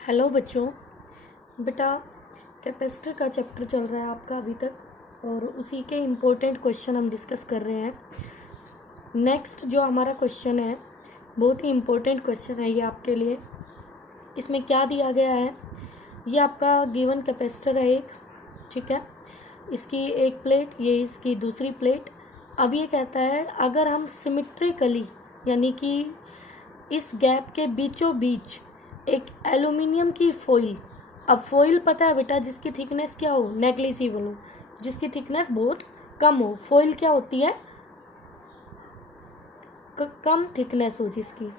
Hello बच्चों। बेटा, capacitor का चैप्टर चल रहा है आपका अभी तक और उसी के इम्पोर्टेंट क्वेश्चन हम डिस्कस कर रहे हैं। नेक्स्ट जो हमारा क्वेश्चन है बहुत ही इम्पोर्टेंट क्वेश्चन है ये आपके लिए। इसमें क्या दिया गया है, ये आपका गिवन कैपेसिटर है एक, ठीक है। इसकी एक प्लेट, ये इसकी दूसरी प्लेट। अब ये कहता है अगर हम सिमेट्रिकली यानी कि इस गैप के बीचों बीच एक एल्यूमिनियम की फॉइल, अब फॉइल पता है बेटा जिसकी थिकनेस क्या हो, नेग्लिजिबल हो, जिसकी थिकनेस बहुत कम हो। फॉइल क्या होती है, कम थिकनेस हो, जिसकी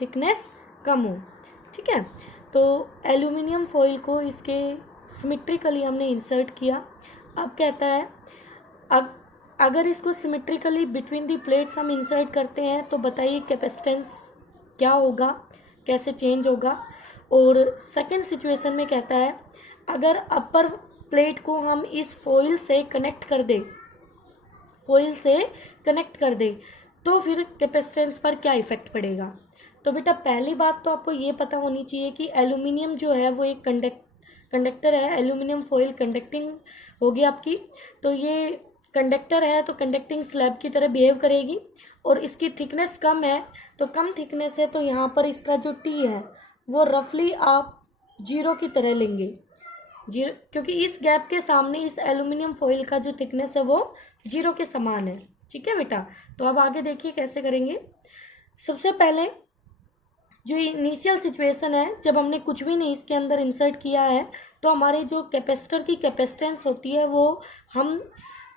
थिकनेस कम हो, ठीक है। तो एल्यूमिनियम फॉइल को इसके सिमेट्रिकली हमने इंसर्ट किया। अब कहता है अगर इसको सिमेट्रिकली बिटवीन दी प्लेट्स हम इंसर्ट करते हैं तो बताइए कैपेसिटेंस क्या होगा, कैसे चेंज होगा। और सेकंड सिचुएशन में कहता है अगर अपर प्लेट को हम इस फॉइल से कनेक्ट कर दे तो फिर कैपेसिटेंस पर क्या इफेक्ट पड़ेगा। तो बेटा पहली बात तो आपको ये पता होनी चाहिए कि एल्यूमिनियम जो है वो एक कंडक्टर है। एल्यूमिनियम फॉइल कंडक्टिंग होगी आपकी, तो ये कंडक्टर है तो कंडक्टिंग स्लैब की तरह बिहेव करेगी। और इसकी थिकनेस कम है, तो कम थिकनेस है तो यहाँ पर इसका जो टी है वो रफली आप जीरो की तरह लेंगे, जीरो, क्योंकि इस गैप के सामने इस एल्यूमिनियम फॉइल का जो थिकनेस है वो जीरो के समान है, ठीक है बेटा। तो अब आगे देखिए कैसे करेंगे। सबसे पहले जो इनिशियल सिचुएशन है, जब हमने कुछ भी नहीं इसके अंदर इंसर्ट किया है, तो हमारे जो कैपेसिटर की कैपेसिटेंस होती है वो हम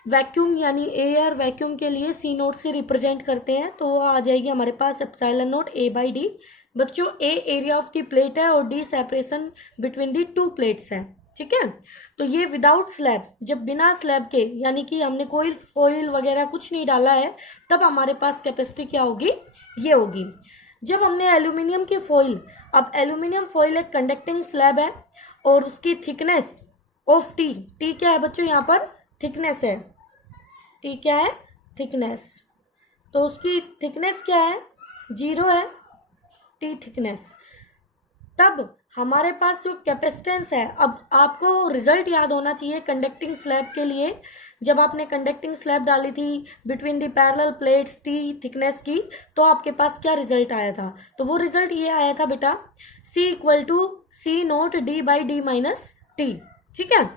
वैक्यूम यानी एयर वैक्यूम के लिए सी नोट से रिप्रेजेंट करते हैं, तो वो आ जाएगी हमारे पास epsilon naught A by D. बच्चों A area of the plate है और D separation between the two plates है, ठीक है। तो ये विदाउट स्लैब, जब बिना स्लैब के यानी कि हमने कोई फॉइल वगैरह कुछ नहीं डाला है, तब हमारे पास कैपेसिटी क्या होगी, ये होगी। जब हमने एल्यूमिनियम की फॉइल, अब एल्यूमिनियम फॉइल एक कंडक्टिंग स्लैब है और उसकी थिकनेस ऑफ टी, टी क्या है बच्चों, यहाँ पर थिकनेस है, टी क्या है, थिकनेस। तो उसकी थिकनेस क्या है, जीरो है टी थिकनेस। तब हमारे पास जो कैपेसिटेंस है, अब आपको रिजल्ट याद होना चाहिए कंडक्टिंग स्लैब के लिए। जब आपने कंडक्टिंग स्लैब डाली थी between the parallel plates T thickness की, तो आपके पास क्या रिजल्ट आया था, तो वो रिजल्ट ये आया था बेटा C equal to C naught D by D minus T, ठीक है।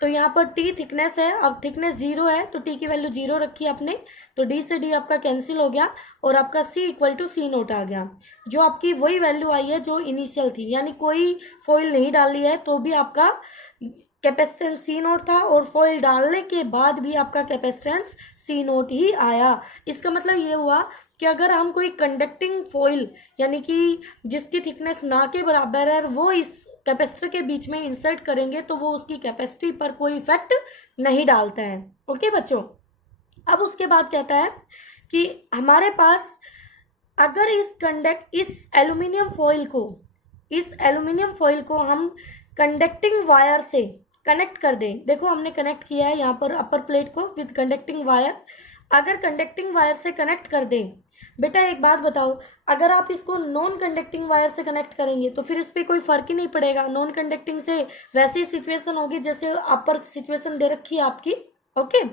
तो यहाँ पर टी थिकनेस है, अब थिकनेस जीरो है तो टी की वैल्यू जीरो रखी आपने, तो डी से डी आपका कैंसिल हो गया और आपका C equal to C naught आ गया, जो आपकी वही वैल्यू आई है जो इनिशियल थी, यानी कोई फॉइल नहीं डाली है तो भी आपका कैपेसिटेंस सी नोट था और फॉइल डालने के बाद भी आपका कैपेसिटेंस सी नोट ही आया। इसका मतलब ये हुआ कि अगर हम कोई कंडक्टिंग फॉइल यानी कि जिसकी थिकनेस ना के बराबर है वो इस कैपेसिटर के बीच में इंसर्ट करेंगे तो वो उसकी कैपेसिटी पर कोई इफेक्ट नहीं डालता है, ओके बच्चों। अब उसके बाद कहता है कि हमारे पास अगर इस एल्यूमिनियम फॉइल को हम कंडक्टिंग वायर से कनेक्ट कर दें, देखो हमने कनेक्ट किया है यहाँ पर अपर प्लेट को विद कंडक्टिंग वायर। अगर कंडक्टिंग वायर से कनेक्ट कर दें, बेटा एक बात बताओ, अगर आप इसको नॉन कंडक्टिंग वायर से कनेक्ट करेंगे तो फिर इस पर कोई फर्क ही नहीं पड़ेगा। नॉन कंडक्टिंग से वैसी सिचुएशन होगी जैसे अपर सिचुएशन दे रखी है आपकी, ओके।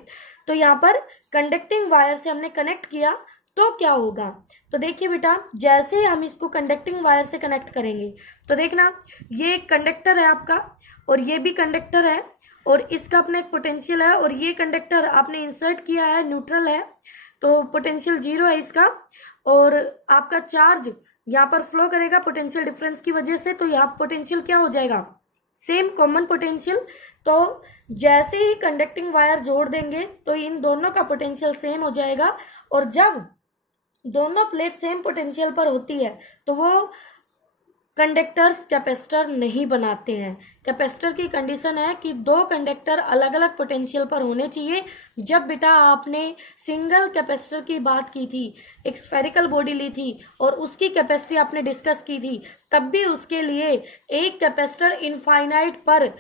तो यहाँ पर कंडक्टिंग वायर से हमने कनेक्ट किया तो क्या होगा, तो देखिए बेटा जैसे हम इसको कंडक्टिंग वायर से कनेक्ट करेंगे तो देखना ये एक कंडक्टर है आपका और ये भी कंडक्टर है और इसका अपना एक पोटेंशियल है और ये कंडक्टर आपने इंसर्ट किया है, न्यूट्रल है तो पोटेंशियल जीरो है इसका, और आपका चार्ज यहाँ पर फ्लो करेगा पोटेंशियल डिफरेंस की वजह से, तो यहाँ पोटेंशियल क्या हो जाएगा, सेम कॉमन पोटेंशियल। तो जैसे ही कंडक्टिंग वायर जोड़ देंगे तो इन दोनों का पोटेंशियल सेम हो जाएगा, और जब दोनों प्लेट सेम पोटेंशियल पर होती है तो वो कंडक्टर्स कैपेसिटर नहीं बनाते हैं। कैपेसिटर की कंडीशन है कि दो कंडक्टर अलग अलग पोटेंशियल पर होने चाहिए। जब बेटा आपने सिंगल कैपेसिटर की बात की थी, एक स्फेरिकल बॉडी ली थी और उसकी कैपेसिटी आपने डिस्कस की थी, तब भी उसके लिए एक कैपेसिटर इनफाइनाइट पर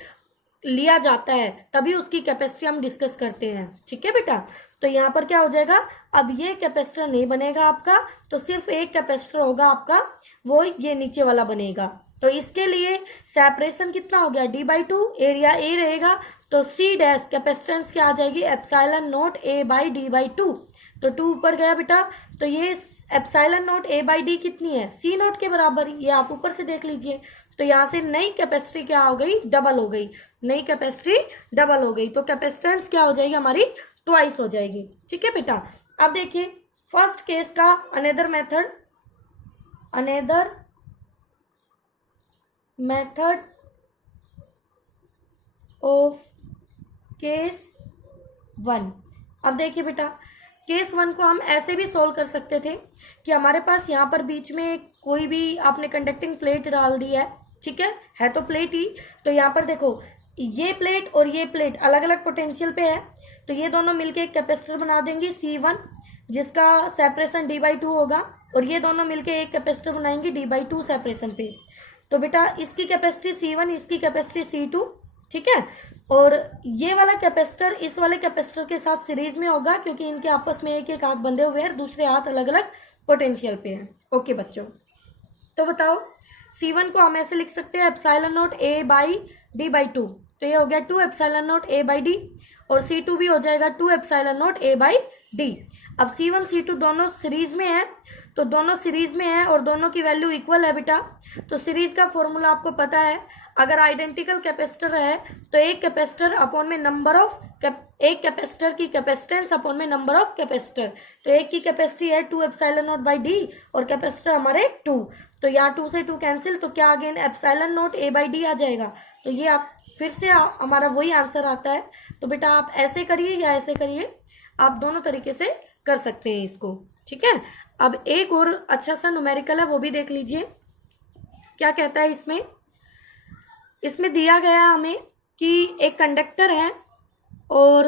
लिया जाता है, तभी उसकी कैपेसिटी हम डिस्कस करते हैं, ठीक है बेटा। तो यहाँ पर क्या हो जाएगा, अब ये कैपेसिटर नहीं बनेगा आपका, तो सिर्फ एक कैपेसिटर होगा आपका वो ये नीचे वाला बनेगा। तो इसके लिए सेपरेशन कितना हो गया, d/2, एरिया ए रहेगा, तो C डैश कैपेसिटेंस क्या आ जाएगी, एप्सिलॉन नॉट A/d/2। तो 2 ऊपर गया बेटा, तो ये एप्सिलॉन नॉट A/d कितनी है, C0 के बराबर, ये आप ऊपर से देख लीजिए। तो यहाँ से नई कैपेसिटी क्या हो गई, डबल हो गई, नई कैपेसिटी डबल हो गई, तो कैपेसिटेंस क्या हो जाएगी हमारी, ट्वाइस हो जाएगी। ठीक है बेटा। अब देखिए फर्स्ट केस का अनदर मेथड ऑफ केस 1। अब देखिए बेटा, केस 1 को हम ऐसे भी सोल्व कर सकते थे कि हमारे पास यहाँ पर बीच में कोई भी आपने कंडक्टिंग प्लेट डाल दी है, ठीक है तो प्लेट ही, तो यहाँ पर देखो ये प्लेट और ये प्लेट अलग अलग पोटेंशियल पे है, तो ये दोनों मिलके एक कैपेसिटर बना देंगी C1 जिसका सेपरेशन d/2 होगा, और ये दोनों मिलके एक कैपेसिटर बनाएंगे d/2 सेपरेशन पे। तो बेटा इसकी कैपेसिटी C1, इसकी कैपेसिटी C2, ठीक है, और ये वाला कैपेसिटर इस वाले कैपेसिटर के साथ सीरीज में होगा क्योंकि इनके आपस में एक एक हाथ बंधे हुए हैं, दूसरे हाथ अलग अलग पोटेंशियल पे है। ओके बच्चों, तो बताओ C1 को हम ऐसे लिख सकते हैं एप्सिलॉन नॉट A/d/2, तो ये हो गया 2 एप्सिलॉन नॉट A/d, और C2 भी हो जाएगा 2 एप्सिलॉन नॉट A/d। अब C1 C2 दोनों सीरीज में है, तो दोनों सीरीज में है और दोनों की वैल्यू इक्वल है बेटा, तो सीरीज का फॉर्मूला आपको पता है, अगर आइडेंटिकल कैपेसिटर है तो एक कैपेसिटर अपॉन में नंबर ऑफ एक कैपेसिटर की कैपेसिटेंस अपॉन में नंबर ऑफ कैपेसिटर, तो एक की कैपेसिटी है 2 एप्सिलॉन नॉट बाई डी और कैपेसिटर हमारे 2, तो यहाँ 2 से 2 कैंसिल, तो क्या अगेन एप्सिलॉन नॉट A/d आ जाएगा। तो ये आप फिर से हमारा वही आंसर आता है। तो बेटा आप ऐसे करिए या ऐसे करिए, आप दोनों तरीके से कर सकते हैं इसको, ठीक है। अब एक और अच्छा सा न्यूमेरिकल है, वो भी देख लीजिए क्या कहता है। इसमें दिया गया है हमें कि एक कंडक्टर है और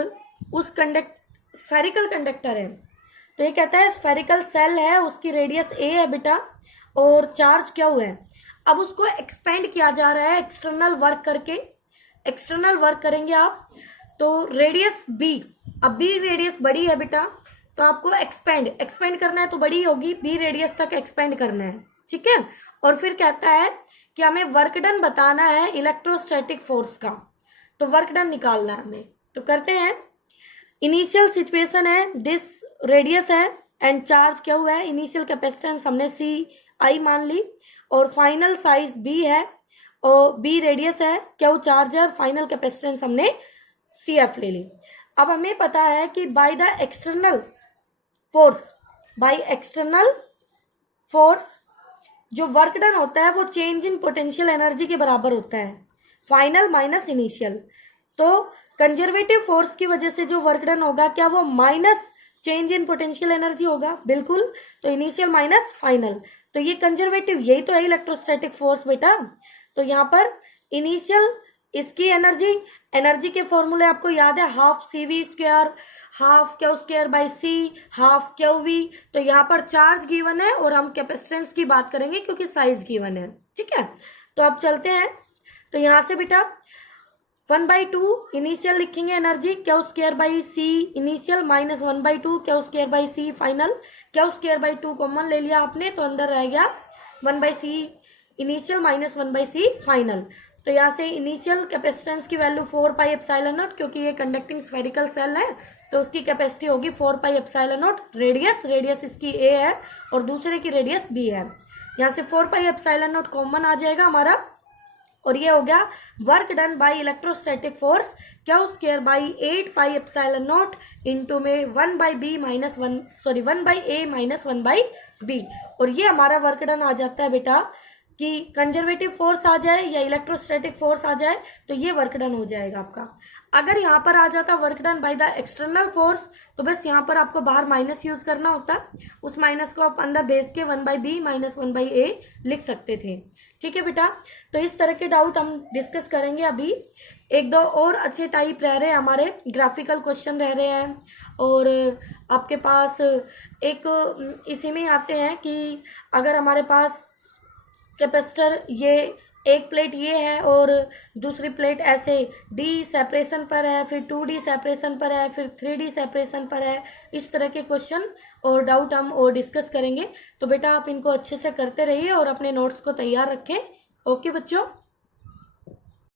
उस स्फेरिकल कंडक्टर है, तो ये कहता है स्फेरिकल सेल है, उसकी रेडियस a है बेटा और चार्ज क्या हुआ है। अब उसको एक्सपेंड किया जा रहा है एक्सटर्नल वर्क करके, एक्सटर्नल वर्क करेंगे आप, तो रेडियस b, अब b रेडियस बड़ी है बेटा, तो आपको एक्सपेंड करना है, तो बड़ी होगी, b रेडियस तक एक्सपेंड करना है, ठीक है। और फिर कहता है कि हमें वर्क डन बताना है इलेक्ट्रोस्टैटिक फोर्स का, तो वर्क डन निकालना है हमें। तो करते हैं, इनिशियल सिचुएशन है, दिस रेडियस है एंड चार्ज क्या हुआ है, इनिशियल कैपेसिटेंस हमने CI मान ली, और फाइनल साइज B है और B रेडियस है, क्या वो चार्ज है, और फाइनल कैपेसिटेंस हमने CF ले ली। अब हमें पता है कि बाय एक्सटर्नल फोर्स जो वर्क डन होता है वो चेंज इन पोटेंशियल एनर्जी के बराबर होता है, फाइनल माइनस इनिशियल। तो कंजर्वेटिव फोर्स की वजह से जो वर्क डन होगा, क्या वो minus change in potential energy होगा, बिल्कुल, तो इनिशियल माइनस फाइनल, तो ये कंजर्वेटिव, यही तो है इलेक्ट्रोस्टैटिक फोर्स बेटा। तो यहाँ पर इनिशियल इसकी एनर्जी के फॉर्मूले आपको याद है, half CV², half Q² by C, half QV। तो यहाँ पर चार्ज गिवन है और हम कैपेसिटेंस की बात करेंगे क्योंकि साइज गिवन है, ठीक है। तो अब चलते हैं, तो यहाँ से बेटा 1/2 इनिशियल लिखेंगे energy, Q² by C initial minus 1/2 Q² by C final, Q² by 2 common ले लिया आपने, तो अंदर रह गया 1/C initial minus 1/C final. तो यहाँ से इनिशियल कैपेसिटेंस की वैल्यू 4 पाई एप्सिलॉन नॉट, क्योंकि ये कंडक्टिंग स्फेरिकल सेल है तो उसकी कैपेसिटी होगी 4 पाई एप्सिलॉन नॉट, रेडियस इसकी A है और दूसरे की रेडियस B है। यहाँ से 4 पाई एप्सिलॉन नॉट कॉमन आ जाएगा हमारा, और ये हो गया work done by electrostatic force Q² by 8 pi epsilon not into में 1/A माइनस 1/B। और ये हमारा वर्क डन आ जाता है बेटा कि कंजर्वेटिव फोर्स आ जाए या इलेक्ट्रोस्टैटिक फोर्स आ जाए तो ये वर्क डन हो जाएगा आपका। अगर यहाँ पर आ जाता work done by the external force, तो बस यहाँ पर आपको बाहर माइनस यूज करना होता, उस माइनस को आप अंदर भेज के 1/B माइनस 1/A लिख सकते थे, ठीक है बेटा। तो इस तरह के डाउट हम डिस्कस करेंगे अभी। एक दो और अच्छे टाइप रह रहे हैं हमारे, ग्राफिकल क्वेश्चन रह रहे हैं, और आपके पास एक इसी में आते हैं कि अगर हमारे पास कैपेसिटर ये एक प्लेट ये है और दूसरी प्लेट ऐसे डी सेपरेशन पर है, फिर 2D सेपरेशन पर है, फिर 3D सेपरेशन पर है। इस तरह के क्वेश्चन और डाउट हम और डिस्कस करेंगे। तो बेटा आप इनको अच्छे से करते रहिए और अपने नोट्स को तैयार रखें। ओके बच्चों।